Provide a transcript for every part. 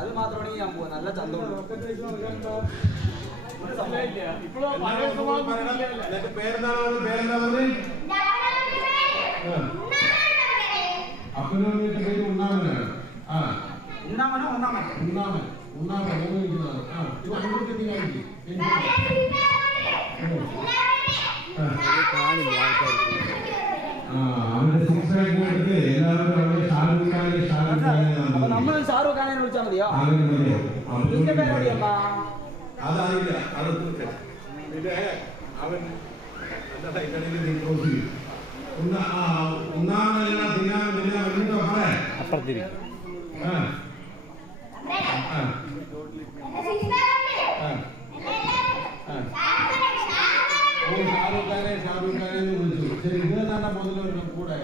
അത് മാത്രമാണെങ്കിൽ ഞാൻ പോവാ നല്ല ചന്തമുണ്ട്. നമ്മൾ ഷാറൂഖ് ഖാനെ വിളിച്ചാൽ മതിയോ? നിന്റെ പേരോടിയമ്പാ അതറിയില്ല. അത് അവൻ അപ്പുറത്തിരിക്കും. ഷാറൂഖ് ഖാനെ വിളിച്ചു. ശരി, ഇത് തന്നെ മുതൽ കൂടെ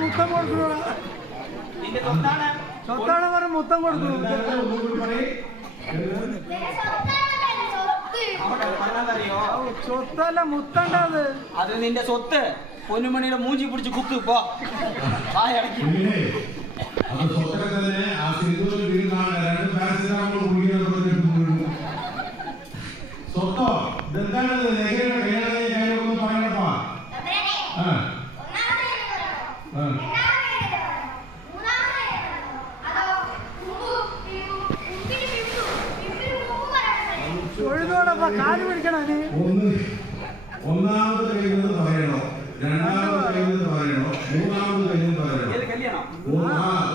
മുത്തം കൊടുക്കണോ? സ്വത്താണ് പറഞ്ഞ മുത്തം കൊടുക്കണു. സ്വത്തല്ല മുത്തണ്ടത്. അത് നിന്റെ സ്വത്ത്. പൊന്നുമണിയുടെ മൂഞ്ചി പിടിച്ച് കുത്തു. ഇപ്പോ സ്വത്തോ ഇതെന്താണ് പറയണപ്പാ. കാല് പിടിക്കണോ? ഒന്നാമത് കഴിയുന്നത് പറയണോ, രണ്ടാമത് കഴിയുന്നത് പറയണോ, മൂന്നാമത് കഴിയുന്നത് പറയണോ?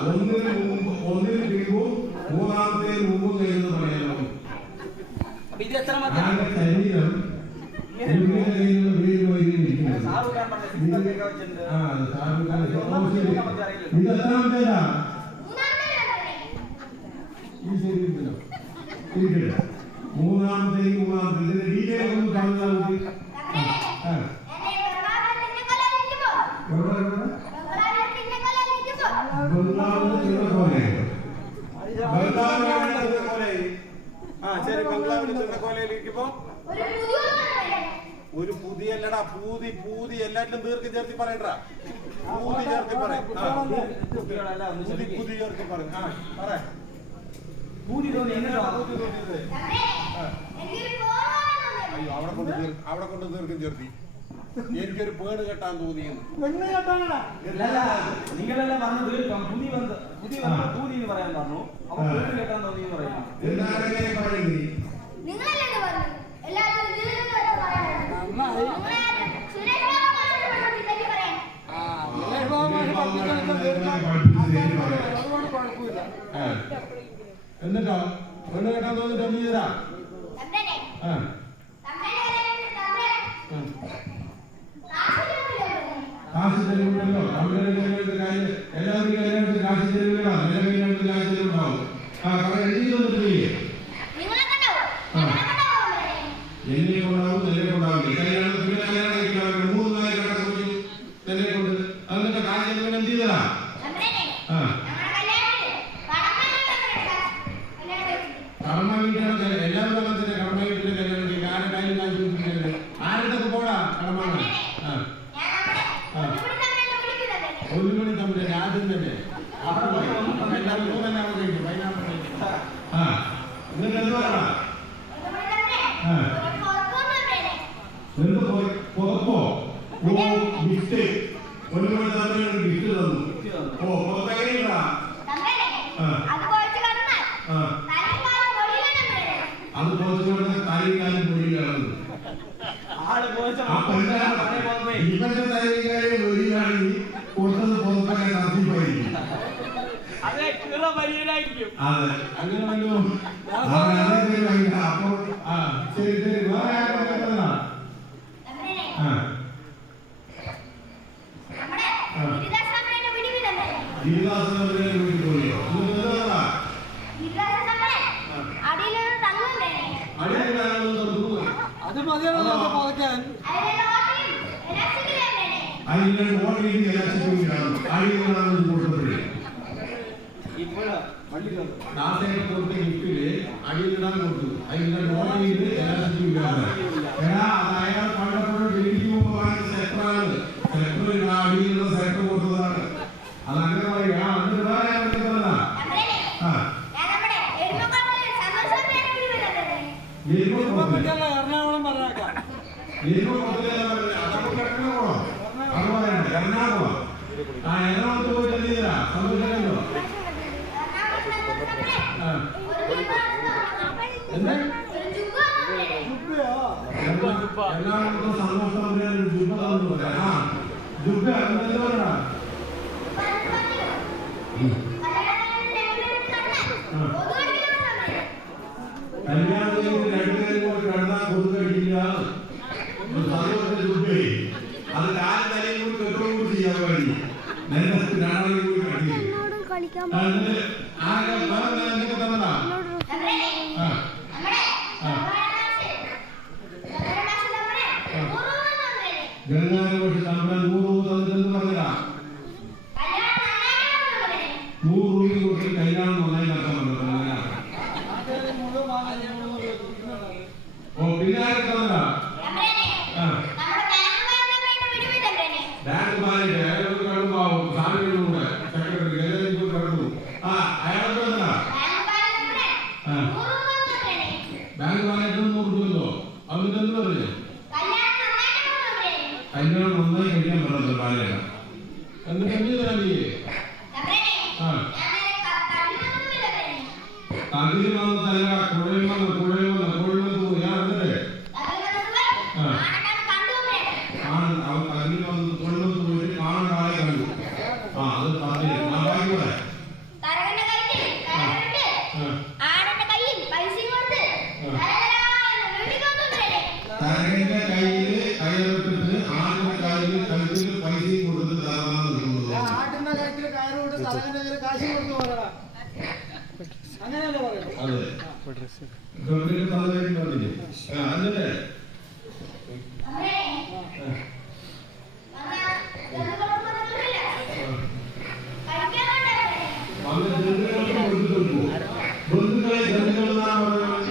ഒന്നിന് കഴിയുമ്പോൾ മൂന്നാമത്തേന് മുമ്പ് കഴിയുന്നത് പറയണോ? ശരീരം ഇതെത്രാമത്തേതാ? ഈ ശരീരത്തിലോ മൂന്നാമത്തെ ഡീറ്റെയിൽ ഒന്ന് കാണുന്ന ഒരു പുതിയല്ലടാ, പൂതി പൂതി എല്ലാറ്റിലും ദീർഘ ചേർത്തി പറയണ്ടാ. പൂതി ചേർത്തി പറയും. പുതി ചേർത്തി പറയും. അയ്യോ, അവിടെ കൊണ്ട് ദീർഘം ചേർത്തി. എനിക്കൊരു പേട് കെട്ടാൻ തോന്നിയെന്ന്. നിങ്ങളെല്ലാം പറഞ്ഞു തീർക്കാം. പുതിയ പൂതി എന്ന് പറയാൻ പറഞ്ഞു. അപ്പൊ പേട് കെട്ടാൻ തോന്നിയെന്ന് പറയുന്നു. എന്താണെങ്ങനെ പറയുന്നത്? എന്നിട്ടോ പെണ്ണ് കെട്ടാൻ തോന്നിട്ട് എന്ത് ചെയ്താ? കാശ് ചെലവുണ്ടല്ലോ. നമ്മുടെ കാര്യം എല്ലാവരും കല്യാണത്തിന് കാശ് ചെലവിലാണ്. എല്ലാ കല്യാണത്തിന് കാശ് ചെലവുണ്ടാവും. എഴുതി വന്നിട്ടില്ലേ? എന്നെ കൊണ്ടാവും, നെല്ലെ കൊണ്ടാവില്ല. കല്യാണത്തിന് കല്യാണം കഴിക്കാൻ 3 നാല് കട കുറിച്ചു നെല്ലെ കൊണ്ട്. എന്നിട്ട് കാശ് ചെലവിന് എന്ത് ചെയ്തതാ? കടമ വീട്ടാണ് എല്ലാവരും അങ്ങനെ കടമ വീട്ടിലെ കല്യാണം കഴിക്കും. ആരുടെ കയ്യിലും കാശ് കൊടുത്തിട്ടുണ്ട്. ആരുടെ പോടാ കടമ. എന്ത് പുറപ്പോ ഓ ഗിഫ്റ്റ് ഒരു മണി സമയം ഗിഫ്റ്റ് തന്നു ഓ പുറത്തെങ്ങനെയാ അത് കുറച്ച് കാര്യക്കാരും പൊടിയിലാണ് ഇവന്റെ തൈകാരെ വെളിയാണെങ്കിൽ കൊടുത്തത് പുറത്തൊക്കെ നടത്തിപ്പോയിരിക്കും. അതെ അങ്ങനെ വല്ലോ അപ്പോൾ ശരി ശരി വേറെ ആരാ ഗീതാസനത്തിനെ വീട്ടിൽ പോയോ അത് മതിയാണോ പോകാൻ അതിന്റെ ഓർഡർ ചെയ്ത് ഇലക്ഷൻ ആരെയും കൊടുത്തപ്പോഴേ ദാസേനെ കൊടുത്ത ഗിഫ്റ്റില് അടിയിലിടാൻ കൊടുത്തു അതിന്റെ ഓർഡർ ചെയ്ത് ഇലക്ഷൻ അയാൾ കണ്ടപ്പോൾ ഡൽഹി പോകുമ്പോൾ വാങ്ങിച്ച സെക്ടറാണ് സെക്ടർ അടിയിലുള്ള സെക്ടർ കൊടുത്തതാണ് അത് അങ്ങനെ പറയുക അന്ന് വേറെ പറഞ്ഞതാ എറണാകുളം പറഞ്ഞേക്കാം എറണാകുളം എറണാകുളത്ത് പോയിട്ട് എന്ത് ചെയ്താ സന്തോഷമല്ലോ എറണാകുളത്ത് സന്തോഷം ജുബ എന്ന് പറയാം ജുബ എന്താ പറയാ കല്യാണത്തിന് രണ്ടുപേരും കൂടി കിടന്നാൽ കൊടുക്കടില്ല അത് കാലം തലയും കൂടി കെട്ടോടും കൂടി ചെയ്യാൻ വേണ്ടി രണ്ടാളും കൂടി കടിക്കും തന്നതാ ഗംഗാരപക്ഷി തമ്മിൽ 100 തന്നിട്ടെന്ന് പറഞ്ഞതാ 100 രൂപ കൊടുത്ത് കല്യാണം നന്നായി നടത്താൻ പറ്റും. ഓ പിന്നെ ആരൊക്കെന്നതാ ബാങ്ക് മാനേജർ അയാളൊക്കെ കടുമ്പാവും സാധനങ്ങളിലൂടെ സെക്രട്ടറി എല്ലാവരും കടന്നു അയാളൊക്കെ എന്താ ബാങ്ക് മാനേജർ 100 രൂപയോ അവർക്ക് എന്ത് പറഞ്ഞു കല്യാണം നന്നായി കഴിക്കാൻ പറഞ്ഞത് ബാലക എന്നിട്ട് എന്ത് ചെയ്താ നീ തകില് വന്നതല്ല കുഴൽ വന്നു ഞാൻ എന്നിട്ട് അവൻ തകില് വന്ന് കൊണ്ടുവന്ന് പോയിട്ട് കാണേണ്ട ആളെ കണ്ടു അത് പറഞ്ഞില്ല ഞാൻ ബാക്കിക്കൂടെ തരകന്റെ കയ്യില് കയറിട്ടിട്ട് ആടിന്റെ കയ്യില് കഴുത്തില് പൈസയും കൊടുത്ത് ആട്ടിന്റെ കഴുത്തിൽ കയറുകൊണ്ട് തലകന്റെ കാശ് കൊടുത്തു പോരാ അങ്ങനെയല്ലേ പറയുന്നത്. അതെ ഗവൺമെന്റ് തന്നതായിട്ട് പറഞ്ഞില്ലേ എന്നിട്ട് ബന്ധുക്കളെ ബന്ധുക്കളെന്നാണ് പറയുന്നത്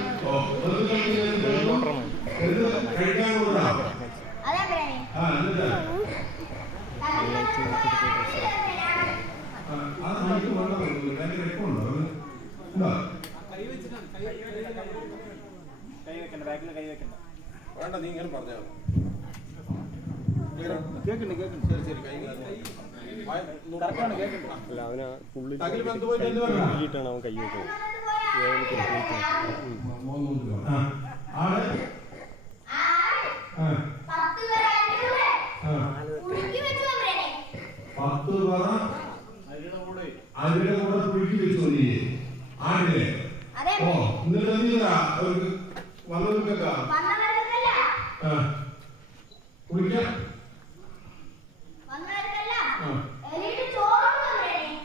കഴിക്കാൻ കൊടുത്താ എന്നിട്ട് അത് മൈക്ക് വേണ്ട അതിന്റെ രക്ഷമുണ്ടോ ഉണ്ടോ വേണ്ട നീ ഇങ്ങനെ പറഞ്ഞോ കേൾക്കുന്നു ശരി ശരി തകിൽ ബന്ധു പോയിട്ട് എന്ത് പറഞ്ഞാണ് അവൻ കൈ വെക്കുന്നത് ആള് 10 പറ അതിന്റെ കൂടെ പുഴുക്കി വെച്ചു നീ ആടിനെ ഓ എന്നിട്ട് എന്ത് ചെയ്താ അവർക്ക് വന്നവർക്കൊക്കെ കുടിക്കാം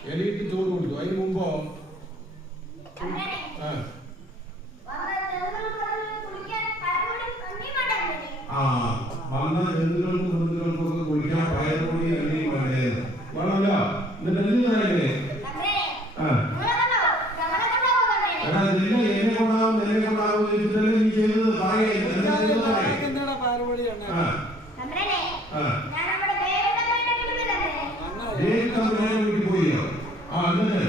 എലിയിട്ട് ചോറ് കൊടുത്തു അതിന് മുമ്പോ വന്ന ജന്തുക്കൾക്കും മൃഗങ്ങൾക്കൊക്കെ കുടിക്കാൻ പയറുപൊടി എണ്ണയും വേണ്ടത് വേണമല്ലോ എന്നിട്ട് എന്ത് ചെയ്തേ എടാ നിന്നെ എന്നെ കൊണ്ടാവും നിന്നെ കൊണ്ടാവും ചോദിച്ചിട്ടല്ലേ നീ ചെയ്തത് എന്താടാ പാറുപടി വീട്ടിൽ പോയോ എന്നിട്ട്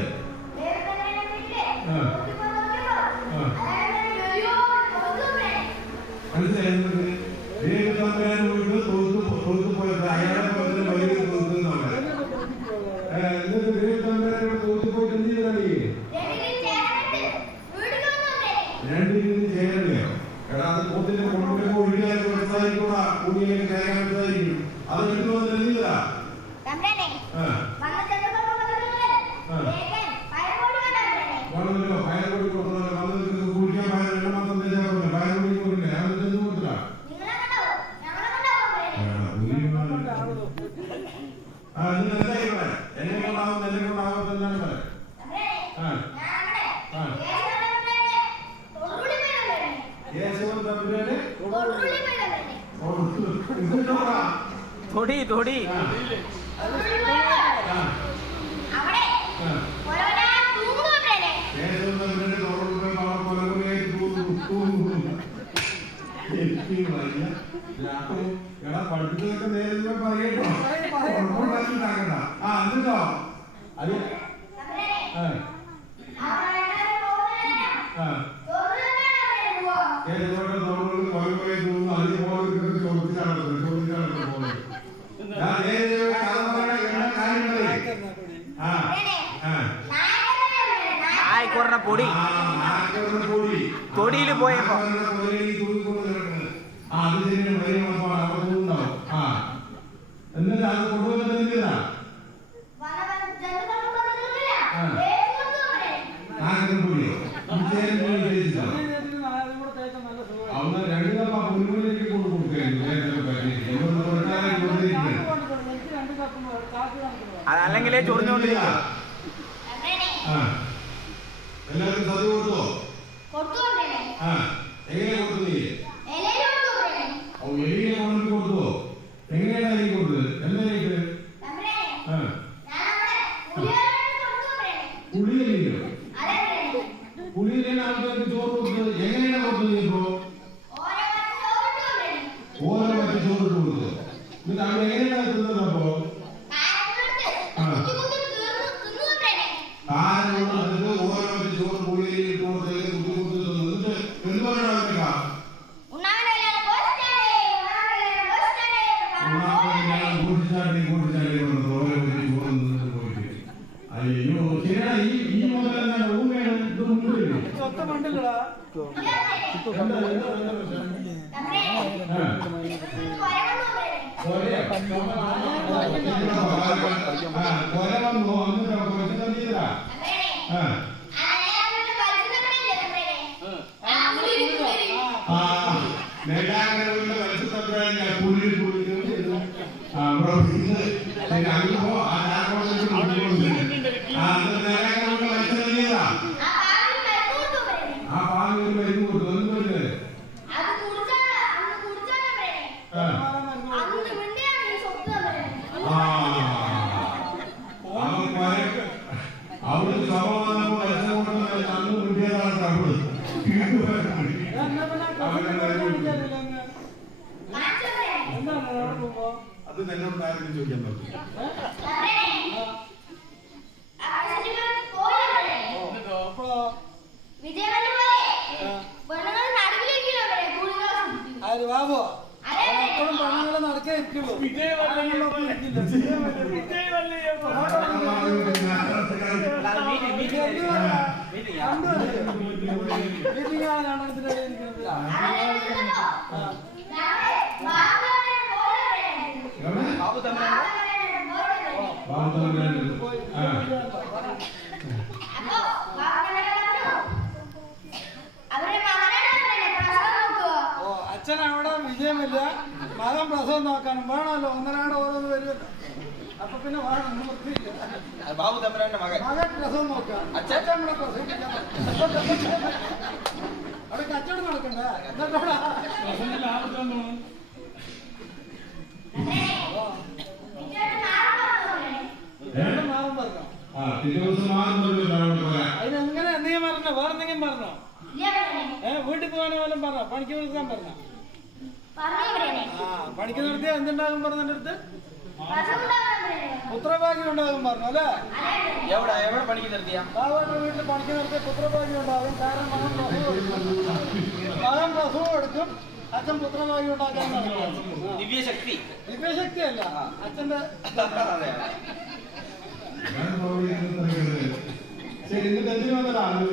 മനസ്സിലായി വെച്ചതായിരിക്കൂടാ കൂടിയിലേക്ക് തേങ്ങ വെച്ചതായിരിക്കും അത് എടുത്തു വന്നില്ല പയർപൊടി കൊടുക്കണം വന്ന് കുടിക്കാൻ പയർ മാത്രം തേച്ചാൽ പയർപൊടി കൊടുക്കില്ല ഞാൻ ചെന്ന് കൊടുത്തില്ല എന്നെ കൊണ്ടാവും എന്നെ കൊണ്ടാവും എന്നാണ് പറയാം തൊടി തൊടി പഠിപ്പിച്ചതൊക്കെ നേരെ പറയട്ടോ ആ എന്നിട്ടോ അത് പൊടി തൊടിയിൽ പോയപ്പോ എന്നിട്ട് അത് കൊണ്ടുവന്നില്ല അവന്ന് രണ്ടു കപ്പ മുൻമുന്നിലേക്ക് കൊണ്ട് അതല്ലെങ്കിലേ ചൊറിഞ്ഞോണ്ടിരിക്കും എല്ലാവർക്കും സദ്യ കൊടുത്തോ എങ്ങനെ കൊടുത്തു നീ എലിയെ കൊണ്ടു കൊടുത്തോ എങ്ങനെയാണ് അരി കൊടുത്തത് എന്തായിട്ട് പുളിയല്ലോ പുളിയിലാണ് ആൾക്കാർക്ക് ചോറ് കൊടുത്തത് എങ്ങനെയാണ് കൊടുത്തത് ഇപ്പോ ഓരോ വച്ച് ചോറിട്ട് കൊടുത്തത് എന്നിട്ട് അവിടെ എങ്ങനെയാണ് തിന്നത് അപ്പോ ഓരോ വച്ച് ചോറ് പുളിയിൽ ഇട്ട് കൊടുത്തത് കുത്തി എന്നിട്ട് എന്ത് പറയണം അയ്യോ ശരിയാ ഈ മുതൽ ഊമയാണ് ഇത് മുണ്ടില്ലേ അവിടെ സമാധാനം അന്ന് മുണ്ടിയതാണ് തമിഴ് അത് എന്നോട് ആരെങ്കിലും ചോദിക്കാൻ പറ്റും ബാബു പെണ്ണുങ്ങളെ നടക്കേ ഇരിക്കുള്ളൂ അച്ഛൻ അവിടെ വിജയമില്ല മകൻ പ്രസവം നോക്കാനും വേണമല്ലോ ഒന്നരാട് ഓരോന്ന് വരുമല്ലോ അപ്പൊ പിന്നെ വേണം വൃത്തിയില്ല ബാബു തമ്പുരാന്റെ മകൻ പ്രസവം നോക്കാം അച്ഛൻ നമ്മളെ പ്രസവിക്കാൻ അവിടെ കച്ചവടം നടക്കണ്ടേ എന്നിട്ടവിടെ അതിനെങ്ങനെ എന്തെങ്കിലും പറഞ്ഞോ വേറെ എന്തെങ്കിലും പറഞ്ഞോ വീട്ടിൽ പോകാനോ വല്ലതും പറഞ്ഞോ പണിക്ക് നിർത്താൻ പറഞ്ഞോ പണിക്ക് നിർത്തിയാ എന്തുണ്ടാകും പറഞ്ഞു എന്റെ അടുത്ത് പുത്രഭാഗ്യം ഉണ്ടാകും പറഞ്ഞു അല്ലേ എവിടെ പണിക്ക് നിർത്തിയ ബാബുവിന്റെ വീട്ടിൽ പണിക്ക് നിർത്തിയ പുത്രഭാഗ്യം ഉണ്ടാകും കാരണം മകൻ പ്രസവം എടുക്കും അച്ഛൻ പുത്രഭാഗ്യം ഉണ്ടാക്കാൻ ദിവ്യശക്തി അല്ല അച്ഛന്റെ ശരി ഇന്ന് തെറ്റി വന്നതാണ്